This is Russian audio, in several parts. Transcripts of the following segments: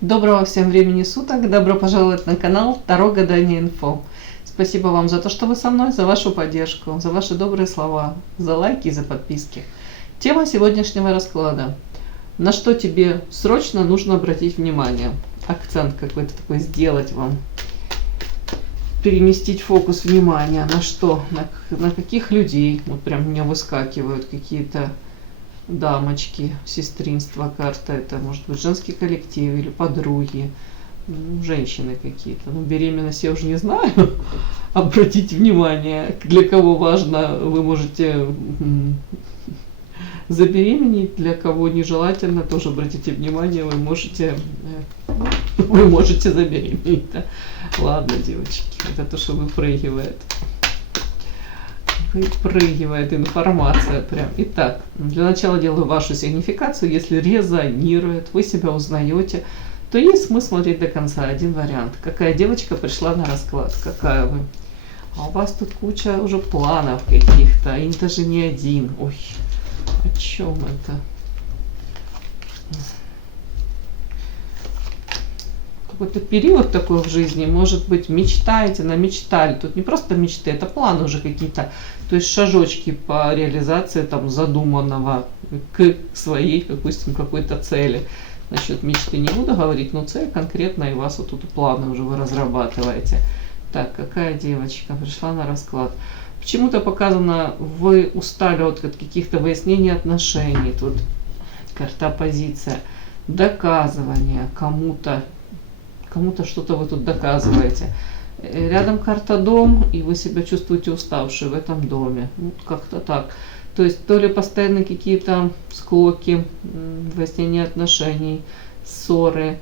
Доброго всем времени суток, добро пожаловать на канал Таро Гадание Инфо. Спасибо вам за то, что вы со мной, за вашу поддержку, за ваши добрые слова, за лайки и за подписки. Тема сегодняшнего расклада. На что тебе срочно нужно обратить внимание? Акцент какой-то такой сделать вам. Переместить фокус внимания. На что? На каких людей? Вот прям у меня выскакивают какие-то дамочки, сестринство карта, это может быть женский коллектив или подруги, женщины какие-то. Ну, беременность я уже не знаю. Обратите внимание, для кого важно, вы можете забеременеть, для кого нежелательно, тоже обратите внимание, вы можете забеременеть. Да? Ладно, девочки, это то, что выпрыгивает. Выпрыгивает информация прям. Итак, для начала делаю вашу сигнификацию. Если резонирует, вы себя узнаете, то есть смысл смотреть до конца. Один вариант. Какая девочка пришла на расклад? Какая вы? А у вас тут куча уже планов каких-то, и даже не один. Ой, о чем это? Какой-то период такой в жизни, может быть, мечтаете, намечтали. Тут не просто мечты, это планы уже какие-то, то есть шажочки по реализации там задуманного к своей, допустим, какой-то цели. Насчет мечты не буду говорить, но цель конкретно, и у вас вот тут планы уже вы разрабатываете. Так, какая девочка пришла на расклад? Почему-то показано, вы устали от каких-то выяснений отношений. Тут карта позиция, доказывание кому-то что-то вы тут доказываете. Рядом карта дом, и вы себя чувствуете уставшей в этом доме. Ну, как-то так. То есть то ли постоянно какие-то склоки, выяснения отношений, ссоры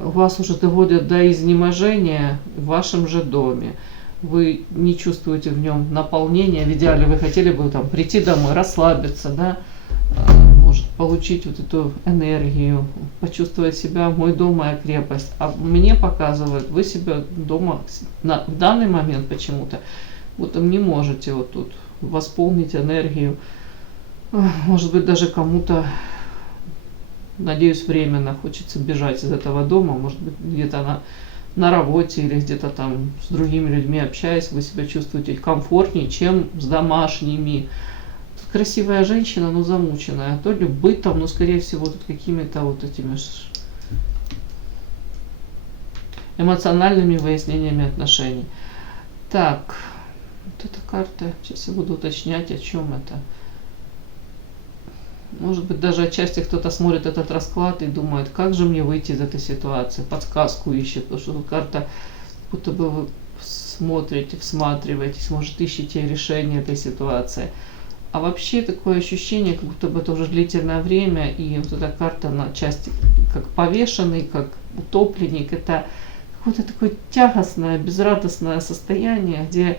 вас уже доводят до изнеможения в вашем же доме. Вы не чувствуете в нем наполнения. В идеале вы хотели бы там прийти домой, расслабиться, да, может получить вот эту энергию, почувствовать себя, мой дом, моя крепость. А мне показывают, вы себя дома в данный момент почему-то вот не можете вот тут восполнить энергию. Может быть, даже кому-то, надеюсь, временно хочется бежать из этого дома, может быть, где-то на работе или где-то там с другими людьми общаясь, вы себя чувствуете комфортнее, чем с домашними. Красивая женщина, но замученная. То ли бытом, но скорее всего тут какими-то вот этими эмоциональными выяснениями отношений. Так, вот эта карта, сейчас я буду уточнять, о чем это. Может быть, даже отчасти кто-то смотрит этот расклад и думает, как же мне выйти из этой ситуации, подсказку ищет, потому что тут карта, будто бы вы смотрите, всматриваетесь, может, ищете решение этой ситуации. А вообще такое ощущение, как будто бы это уже длительное время, и вот эта карта на части как повешенный, как утопленник, это какое-то такое тягостное, безрадостное состояние, где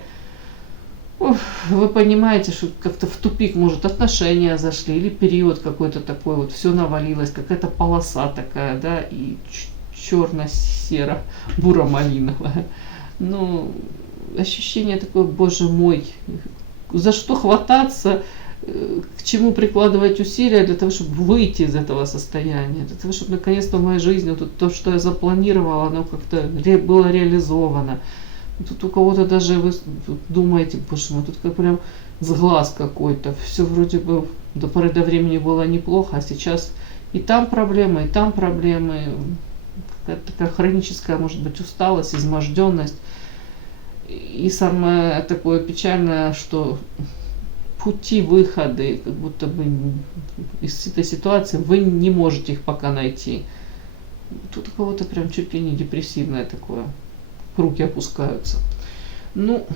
вы понимаете, что как-то в тупик, может, отношения зашли, или период какой-то такой, вот все навалилось, какая-то полоса такая, да, и черно-серо-буро-малиновая. Ну, ощущение такое, боже мой, за что хвататься, к чему прикладывать усилия для того, чтобы выйти из этого состояния, для того, чтобы наконец-то в моей жизни вот то, что я запланировала, оно как-то было реализовано. Тут у кого-то даже вы думаете, боже мой, тут как прям сглаз какой-то, все вроде бы до поры до времени было неплохо, а сейчас и там проблемы, какая-то такая хроническая, может быть, усталость, изможденность. И самое такое печальное, что пути выхода, как будто бы из этой ситуации вы не можете их пока найти. Тут у кого-то прям чуть ли не депрессивное такое. Руки опускаются. Ну,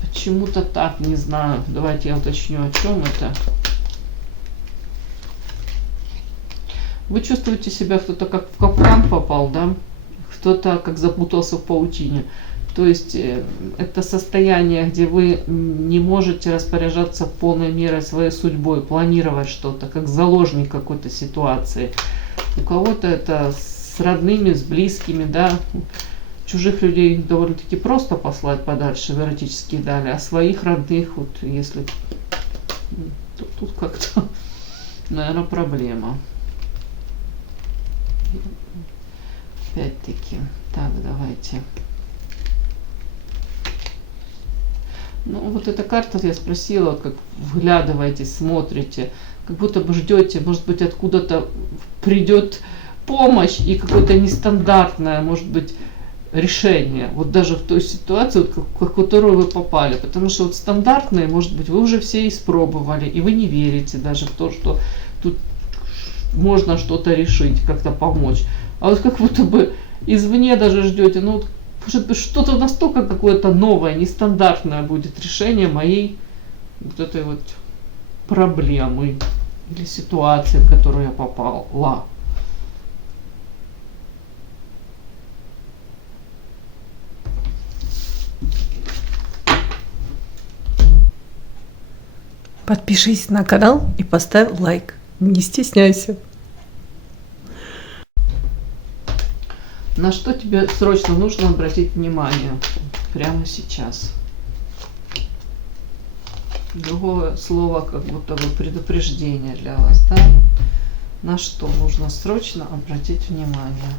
почему-то так, не знаю. Давайте я уточню, о чем это. Вы чувствуете себя, кто-то как в капкан попал, да? Кто-то как запутался в паутине. То есть это состояние, где вы не можете распоряжаться полной мерой своей судьбой, планировать что-то, как заложник какой-то ситуации. У кого-то это с родными, с близкими, да. Чужих людей довольно-таки просто послать подальше в эротические дали, а своих родных, вот если тут как-то, наверное, проблема. Опять-таки. Так, давайте. Ну, вот эта карта, я спросила, как вглядываетесь, смотрите, как будто бы ждете, может быть, откуда-то придет помощь и какое-то нестандартное, может быть, решение, вот даже в той ситуации, вот, в которую вы попали. Потому что вот стандартные, может быть, вы уже все испробовали, и вы не верите даже в то, что тут можно что-то решить, как-то помочь. А вот как будто бы извне даже ждете, ну, может быть, что-то настолько какое-то новое, нестандартное будет решение моей вот этой вот проблемы или ситуации, в которую я попала. Подпишись на канал и поставь лайк. Не стесняйся. На что тебе срочно нужно обратить внимание прямо сейчас? Другое слово, как будто бы предупреждение для вас, да? На что нужно срочно обратить внимание?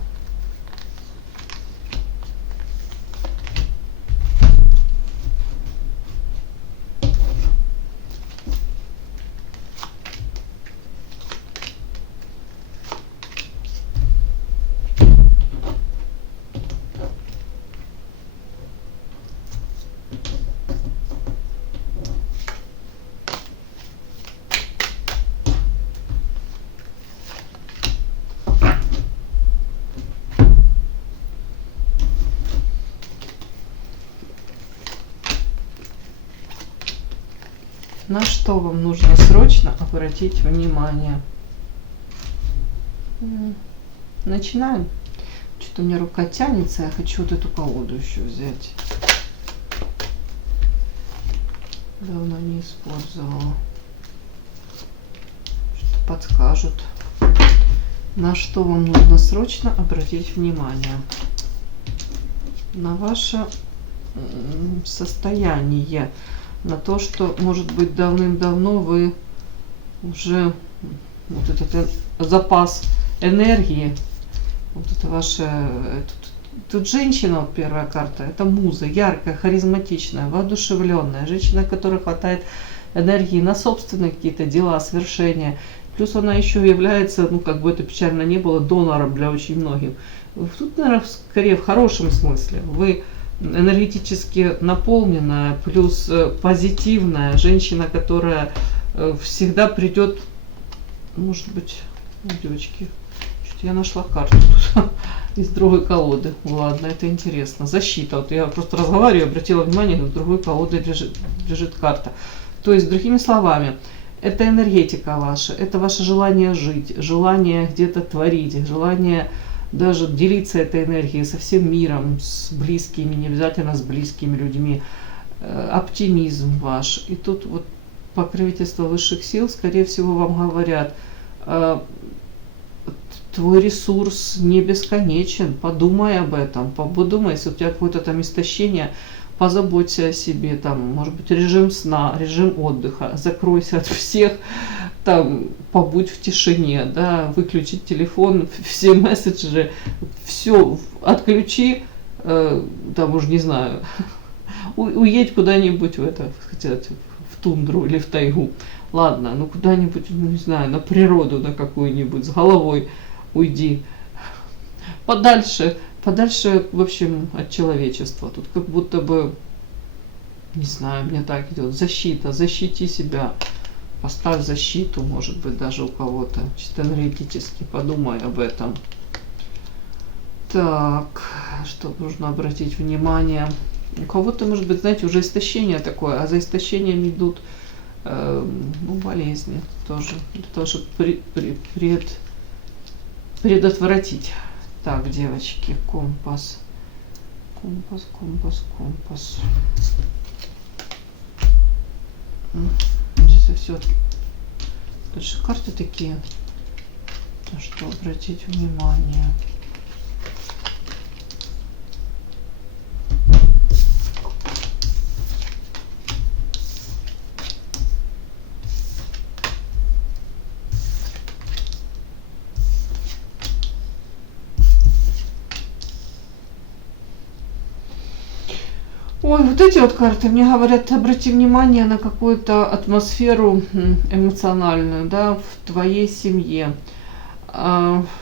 На что вам нужно срочно обратить внимание? Начинаем. Что-то у меня рука тянется, я хочу вот эту колоду еще взять. Давно не использовала. Что подскажут. На что вам нужно срочно обратить внимание? На ваше состояние. На то, что, может быть, давным-давно вы уже вот этот запас энергии, вот это ваше, тут женщина, вот первая карта, это муза, яркая, харизматичная, воодушевленная, женщина, которой хватает энергии на собственные какие-то дела, свершения. Плюс она еще является, ну, как бы это печально не было, донором для очень многих. Тут, наверное, скорее в хорошем смысле. Вы энергетически наполненная, плюс позитивная женщина, которая всегда придет, может быть, девочки, что-то я нашла карту из другой колоды. Ладно, это интересно. Защита. Вот я просто разговариваю, обратила внимание, в другой колоде лежит карта. То есть, другими словами, это энергетика ваша, это ваше желание жить, желание где-то творить, желание даже делиться этой энергией со всем миром, с близкими, не обязательно с близкими людьми, оптимизм ваш. И тут вот покровительство высших сил, скорее всего, вам говорят, твой ресурс не бесконечен, подумай об этом, подумай, если у тебя какое-то там истощение, позаботься о себе, там, может быть, режим сна, режим отдыха, закройся от всех, там, побудь в тишине, да, выключить телефон, все мессенджеры, все отключи, там уж не знаю, уедь куда-нибудь в это, хотят, в тундру или в тайгу. Ладно, ну куда-нибудь, ну, не знаю, на природу, на какую-нибудь, с головой уйди. Подальше, в общем, от человечества. Тут как будто бы, не знаю, мне так идет, защита, защити себя. Поставь защиту, может быть, даже у кого-то, чисто энергетически, подумай об этом. Так, что нужно обратить внимание? У кого-то, может быть, знаете, уже истощение такое, а за истощением идут ну, болезни тоже, для того, чтобы предотвратить. Так, девочки, компас. Сейчас все. Дальше карты такие. На что обратить внимание? Ой, вот эти вот карты мне говорят, обрати внимание на какую-то атмосферу эмоциональную, да, в твоей семье.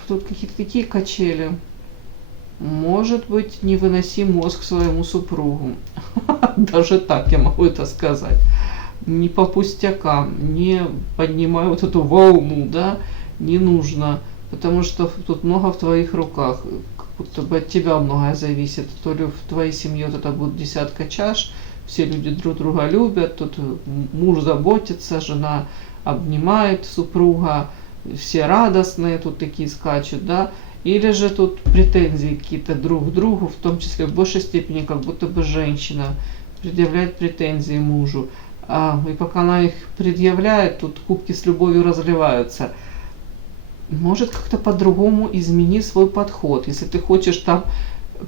Тут какие-то такие качели. Может быть, не выноси мозг своему супругу. Даже так я могу это сказать. Не по пустякам, не поднимай вот эту волну, да, не нужно. Потому что тут много в твоих руках. Как будто бы от тебя многое зависит. То ли в твоей семье вот это будет десятка чаш, все люди друг друга любят, тут муж заботится, жена обнимает супруга, все радостные, тут такие скачут, да. Или же тут претензии какие-то друг к другу, в том числе в большей степени, как будто бы женщина предъявляет претензии мужу. И пока она их предъявляет, тут кубки с любовью разливаются. Может, как-то по-другому измени свой подход. Если ты хочешь там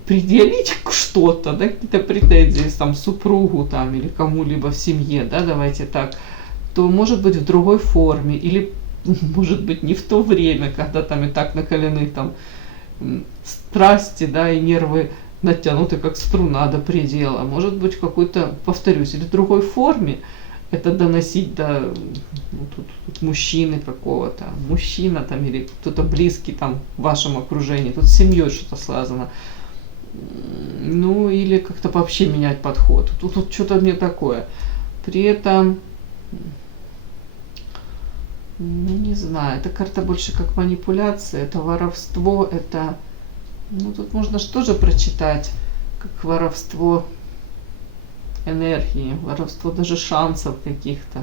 предъявить что-то, да, какие-то претензии там супругу там или кому-либо в семье, да, давайте так, то может быть в другой форме или может быть не в то время, когда там и так накалены там страсти, да, и нервы натянуты как струна до предела. Может быть в какой-то, повторюсь, или в другой форме это доносить до тут мужчины какого-то, мужчина там или кто-то близкий там в вашем окружении, тут с семьей что-то связано. Ну или как-то вообще менять подход. Тут что-то не такое. При этом, ну не знаю, эта карта больше как манипуляция, это воровство, это, ну тут можно что же прочитать, как воровство энергии, воровство даже шансов каких-то.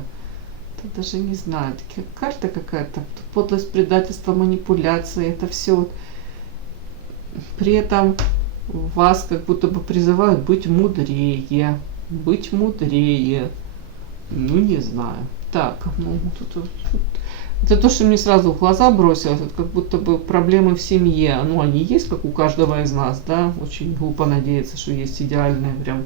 Это даже не знаю, такая карта какая-то, подлость, предательство, манипуляции, это все вот. При этом вас как будто бы призывают быть мудрее, быть мудрее. Ну не знаю. Так, ну тут это то, что мне сразу в глаза бросилось, это как будто бы проблемы в семье. Ну они есть, как у каждого из нас, да. Очень глупо надеяться, что есть идеальные прям.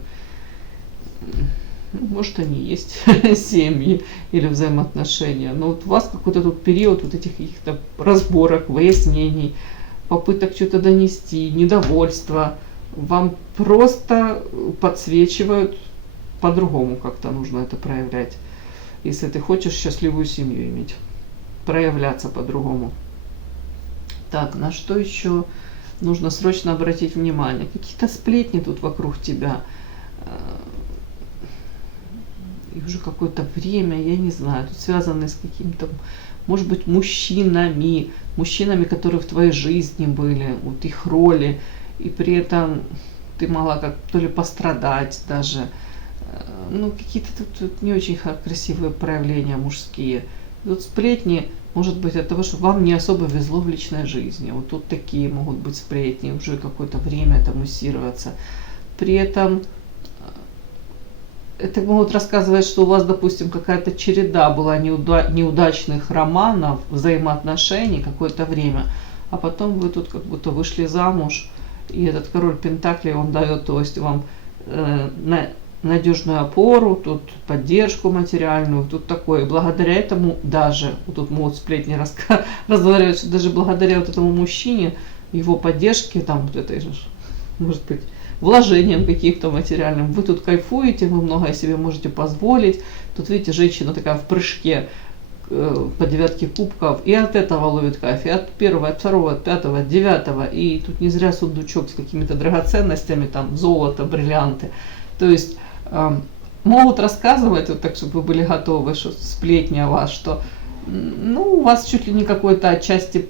Может, они есть семьи или взаимоотношения, но вот у вас какой-то тут период вот этих каких-то разборок, выяснений, попыток что-то донести, недовольства, вам просто подсвечивают, по-другому как-то нужно это проявлять, если ты хочешь счастливую семью иметь, проявляться по-другому. Так, на что еще нужно срочно обратить внимание? Какие-то сплетни тут вокруг тебя. И уже какое-то время, я не знаю, тут связаны с каким-то, может быть, мужчинами, которые в твоей жизни были, вот их роли, и при этом ты могла как то ли пострадать даже, ну, какие-то тут не очень красивые проявления мужские. Тут сплетни, может быть, от того, что вам не особо везло в личной жизни, вот тут такие могут быть сплетни, уже какое-то время это муссироваться. При этом это могут рассказывать, что у вас, допустим, какая-то череда была неудачных романов, взаимоотношений какое-то время, а потом вы тут как будто вышли замуж, и этот король Пентаклей, он дает, то есть вам надежную опору, тут поддержку материальную, тут такое. Благодаря этому даже, вот тут могут сплетни разговаривать, что даже благодаря вот этому мужчине, его поддержке, там вот этой же, может быть, вложением каких-то материальным, вы тут кайфуете, вы многое себе можете позволить. Тут, видите, женщина такая в прыжке по девятке кубков, и от этого ловит кайф, и от первого, от второго, от пятого, от девятого, и тут не зря сундучок с какими-то драгоценностями, там золото, бриллианты. То есть могут рассказывать, вот так, чтобы вы были готовы, что сплетни о вас, что ну, у вас чуть ли не какой-то отчасти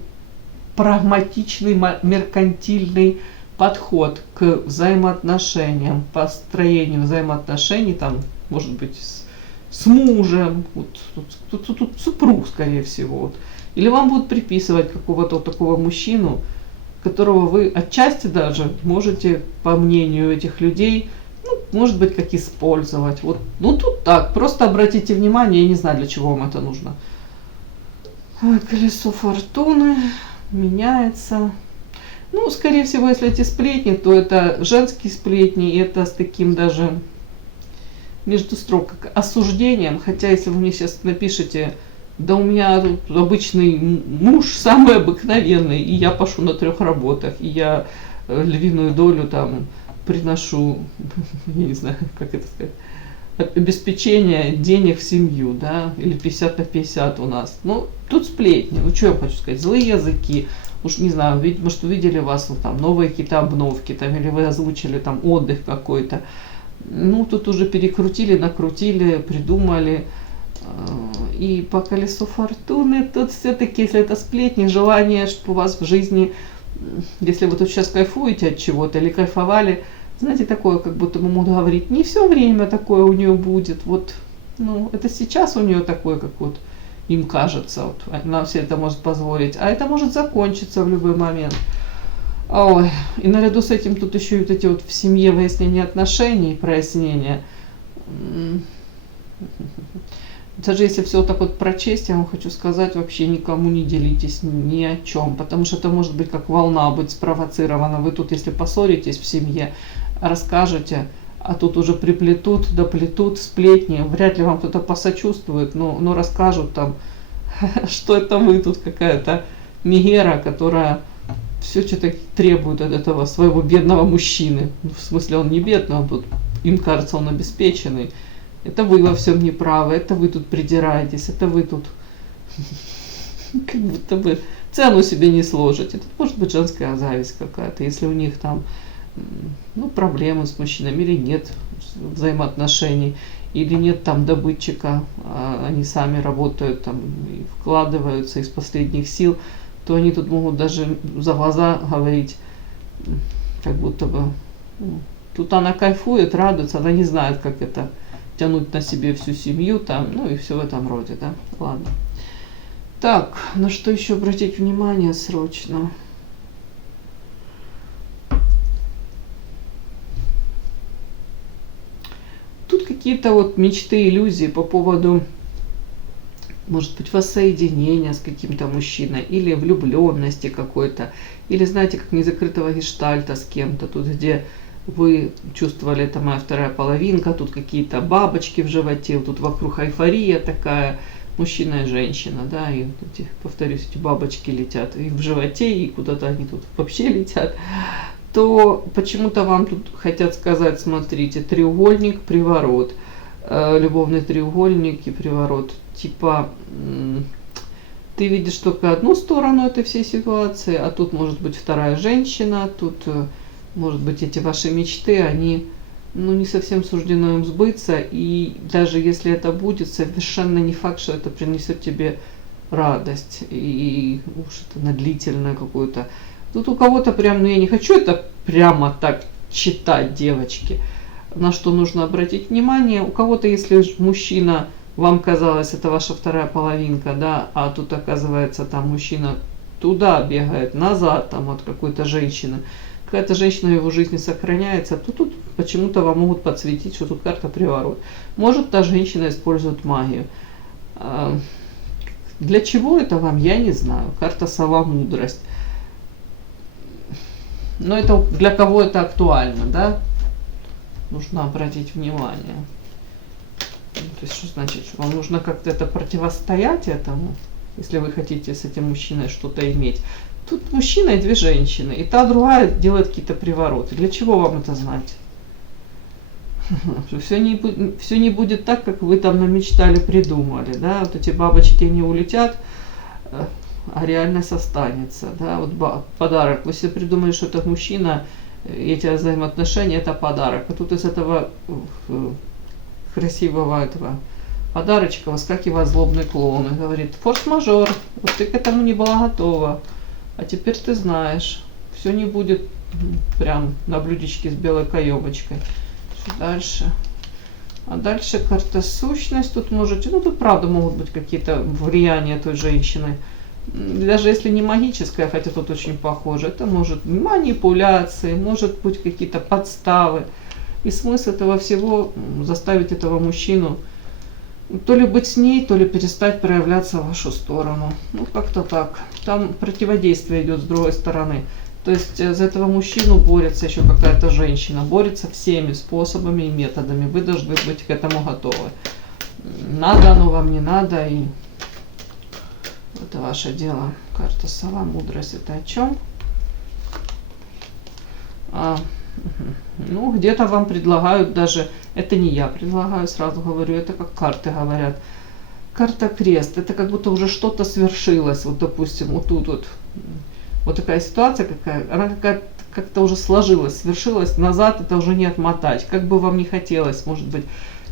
прагматичный, меркантильный подход к взаимоотношениям, построению взаимоотношений, там, может быть, с мужем, вот, тут супруг, скорее всего. Вот. Или вам будут приписывать какого-то вот такого мужчину, которого вы отчасти даже можете, по мнению этих людей, ну, может быть, как использовать. Вот. Ну, тут так, просто обратите внимание, я не знаю, для чего вам это нужно. Колесо фортуны меняется. Ну, скорее всего, если эти сплетни, то это женские сплетни, и это с таким даже между строк как осуждением. Хотя, если вы мне сейчас напишите, да у меня тут обычный муж, самый обыкновенный, и я пашу на 3 работах, и я львиную долю там приношу, я не знаю, как это сказать, обеспечение денег в семью, да, или 50 на 50 у нас. Ну, тут сплетни. Ну, что я хочу сказать, злые языки. Уж не знаю, может, увидели вас, ну, там, новые какие-то обновки, там, или вы озвучили там отдых какой-то. Ну, тут уже перекрутили, накрутили, придумали. И по колесу фортуны тут все-таки, если это сплетни, желание, чтобы у вас в жизни, если вы тут сейчас кайфуете от чего-то или кайфовали, знаете, такое, как будто бы могут говорить, не все время такое у нее будет, вот, ну, это сейчас у нее такое, как вот им кажется, вот, она все это может позволить, а это может закончиться в любой момент. Ой, и наряду с этим тут еще и вот эти вот в семье выяснения отношений, прояснения. Даже если все так вот прочесть, я вам хочу сказать, вообще никому не делитесь ни о чем, потому что это может быть как волна быть спровоцирована. Вы тут, если поссоритесь в семье, расскажете, а тут уже приплетут, доплетут сплетни, вряд ли вам кто-то посочувствует, но расскажут там, что это вы тут какая-то мегера, которая все что-то требует от этого своего бедного мужчины. В смысле, он не бедный, он тут, им кажется, он обеспеченный. Это вы во всем неправы, это вы тут придираетесь, это вы тут как будто бы цену себе не сложите. Это может быть женская зависть какая-то, если у них там ну, проблемы с мужчинами или нет взаимоотношений, или нет там добытчика, а они сами работают там и вкладываются из последних сил, то они тут могут даже за глаза говорить, как будто бы тут она кайфует, радуется, она не знает, как это тянуть на себе всю семью там, ну и все в этом роде, да. Ладно. Так, на что еще обратить внимание срочно? Тут какие-то вот мечты, иллюзии по поводу, может быть, воссоединения с каким-то мужчиной, или влюбленности какой-то, или, знаете, как незакрытого гештальта с кем-то, тут, где вы чувствовали, это моя вторая половинка, тут какие-то бабочки в животе, тут вокруг эйфория такая, мужчина и женщина, да, и эти, повторюсь, эти бабочки летят и в животе, и куда-то они тут вообще летят, то почему-то вам тут хотят сказать, смотрите, треугольник, приворот, любовный треугольник и приворот, типа ты видишь только одну сторону этой всей ситуации, а тут может быть вторая женщина, тут может быть эти ваши мечты, они ну, не совсем суждено им сбыться, и даже если это будет, совершенно не факт, что это принесет тебе радость, и уж это на длительную какую-то. Тут у кого-то прям, ну я не хочу это прямо так читать, девочки, на что нужно обратить внимание. У кого-то, если мужчина, вам казалось, это ваша вторая половинка, да, а тут оказывается там мужчина туда бегает, назад там от какой-то женщины, какая-то женщина в его жизни сохраняется, то тут почему-то вам могут подсветить, что тут карта приворот. Может, та женщина использует магию. Для чего это вам, я не знаю. Карта сова мудрость. Но это для кого это актуально, да? Нужно обратить внимание. То есть, что значит, что вам нужно как-то это противостоять этому, если вы хотите с этим мужчиной что-то иметь. Тут мужчина и две женщины, и та другая делает какие-то привороты. Для чего вам это знать? Все не будет так, как вы там намечтали, придумали. Да? Вот эти бабочки не улетят, а реальность останется. Да? Вот подарок. Вы себе придумали, что это мужчина, эти взаимоотношения это подарок. А тут из этого красивого этого подарочка выскакивает злобный клоун и говорит: форс-мажор, вот ты к этому не была готова. А теперь ты знаешь, все не будет прям на блюдечке с белой каемочкой. Что дальше? А дальше карта сущность. Тут можете, ну тут правда могут быть какие-то влияния той женщины. Даже если не магическое, хотя тут очень похоже, это может манипуляции, может быть какие-то подставы. И смысл этого всего заставить этого мужчину то ли быть с ней, то ли перестать проявляться в вашу сторону. Ну, как-то так. Там противодействие идет с другой стороны. То есть за этого мужчину борется еще какая-то женщина. Борется всеми способами и методами. Вы должны быть к этому готовы. Надо оно вам, не надо. И это ваше дело. Карта сова, мудрость. Это о чем? Ну, где-то вам предлагают даже, это не я предлагаю, сразу говорю, это как карты говорят. Карта крест, это как будто уже что-то свершилось, вот допустим, вот тут вот такая ситуация какая, она какая-то как-то уже свершилась, назад это уже не отмотать, как бы вам не хотелось, может быть,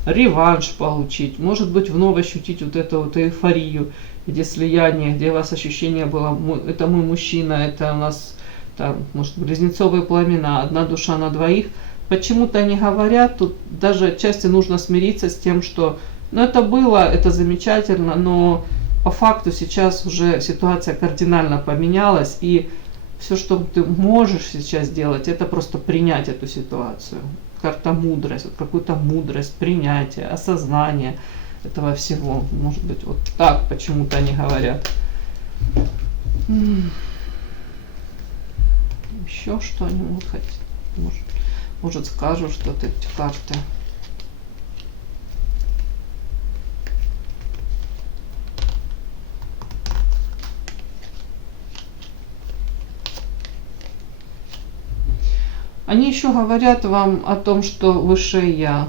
реванш получить, может быть, вновь ощутить вот эту вот эйфорию, где слияние, где у вас ощущение было, это мой мужчина, это у нас там, может, близнецовые пламена, одна душа на двоих. Почему-то они говорят, тут даже отчасти нужно смириться с тем, что ну, это было, это замечательно, но по факту сейчас уже ситуация кардинально поменялась, и все, что ты можешь сейчас сделать, это просто принять эту ситуацию. Карта мудрость, вот какую-то мудрость, принятие, осознание этого всего. Может быть, вот так почему-то они говорят. Еще что они могут хотеть? Может скажут что-то эти карты. Они еще говорят вам о том, что высшее я.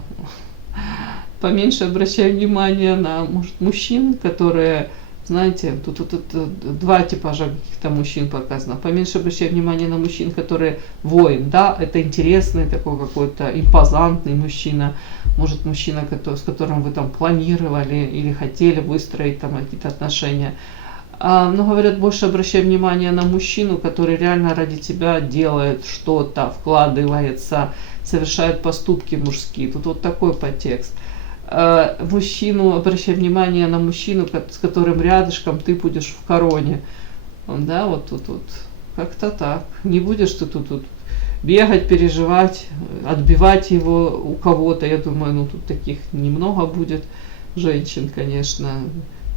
Поменьше обращай внимание на, может, мужчин, которые, знаете, тут два типажа каких-то мужчин показано. Поменьше обращай внимание на мужчин, которые воин, да, это интересный такой какой-то импозантный мужчина, может, мужчина, с которым вы там планировали или хотели выстроить там какие-то отношения. Но говорят, больше обращай внимание на мужчину, который реально ради тебя делает что-то, вкладывается, совершает поступки мужские. Тут вот такой подтекст. Мужчину, обращай внимание на мужчину, с которым рядышком ты будешь в короне. Да, вот тут вот. Как-то так. Не будешь ты тут бегать, переживать, отбивать его у кого-то. Я думаю, ну тут таких немного будет женщин, конечно.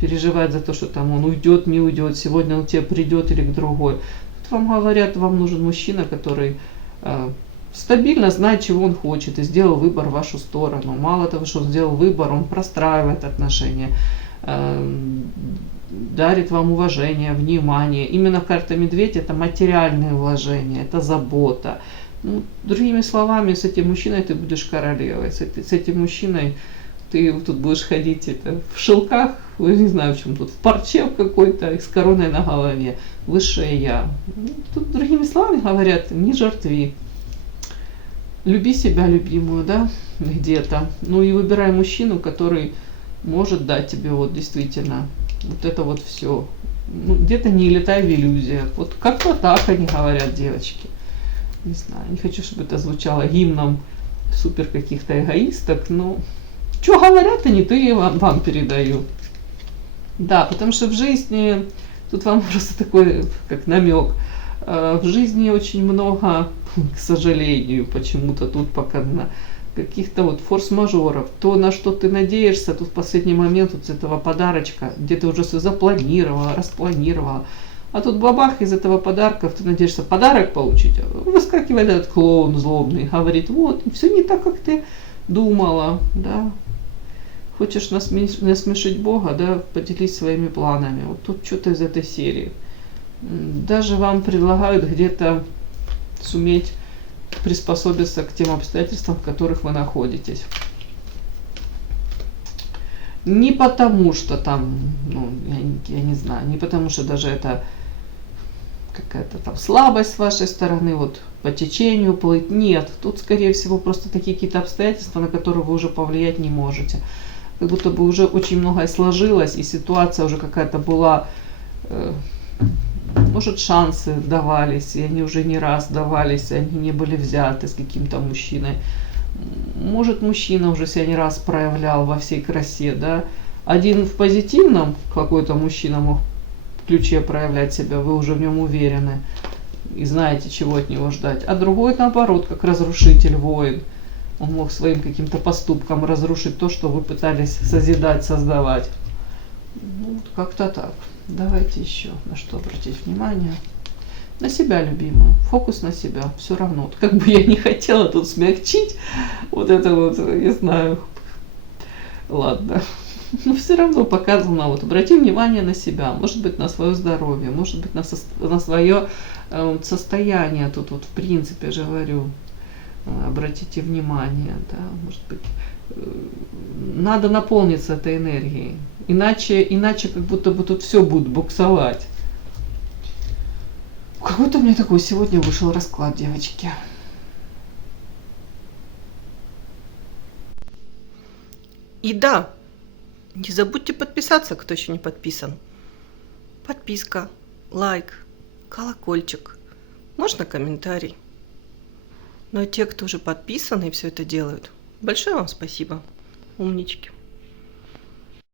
Переживать за то, что там он уйдет, не уйдет, сегодня он к тебе придет или к другой. Тут вам говорят, вам нужен мужчина, который стабильно знает, чего он хочет, и сделал выбор в вашу сторону. Мало того, что он сделал выбор, он простраивает отношения, дарит вам уважение, внимание. Именно карта Медведь — это материальные вложения, это забота. Ну, другими словами, с этим мужчиной ты будешь королевой, с этим мужчиной ты тут будешь ходить в шелках, не знаю в чем тут, в парче какой-то, и с короной на голове, высшее я. Тут другими словами говорят, не жертви. Люби себя любимую, да, где-то. Ну и выбирай мужчину, который может дать тебе вот действительно вот это вот все. Ну, где-то не летай в иллюзиях. Вот как-то так они говорят, девочки. Не знаю, не хочу, чтобы это звучало гимном супер каких-то эгоисток, но что говорят они, то я вам передаю. Да, потому что в жизни, тут вам просто такой, как намек, в жизни очень много, к сожалению, почему-то тут показано, каких-то вот форс-мажоров. То, на что ты надеешься, тут в последний момент вот с этого подарочка, где ты уже все запланировала, распланировала. А тут бабах, из этого подарка, ты надеешься подарок получить, выскакивает этот клоун злобный, говорит, вот, все не так, как ты думала, да. Хочешь насмешить Бога, да, поделись своими планами. Вот тут что-то из этой серии. Даже вам предлагают где-то суметь приспособиться к тем обстоятельствам, в которых вы находитесь. Не потому что там, ну, я не знаю, не потому что даже это какая-то там слабость с вашей стороны, вот по течению плыть. Нет, тут, скорее всего, просто такие какие-то обстоятельства, на которые вы уже повлиять не можете. Как будто бы уже очень многое сложилось, и ситуация уже какая-то была, может, шансы давались, и они уже не раз давались, и они не были взяты с каким-то мужчиной. Может, мужчина уже себя не раз проявлял во всей красе, да. Один в позитивном какой-то мужчина мог в ключе проявлять себя, вы уже в нем уверены и знаете, чего от него ждать. А другой, наоборот, как разрушитель, воин. Он мог своим каким-то поступком разрушить то, что вы пытались созидать, создавать. Ну, как-то так. Давайте еще на что обратить внимание. На себя, любимую. Фокус на себя. Все равно. Вот как бы я не хотела тут смягчить вот это вот, не знаю. Ладно. Но все равно показано. Вот обрати внимание на себя. Может быть, на свое здоровье. Может быть, на свое состояние. Тут вот в принципе же говорю. Обратите внимание, да, может быть, надо наполниться этой энергией. Иначе как будто бы тут все будет буксовать. Какой-то у меня такой сегодня вышел расклад, девочки. И да, не забудьте подписаться, кто еще не подписан. Подписка, лайк, колокольчик, можно комментарий. Но те, кто уже подписаны и все это делают, большое вам спасибо, умнички.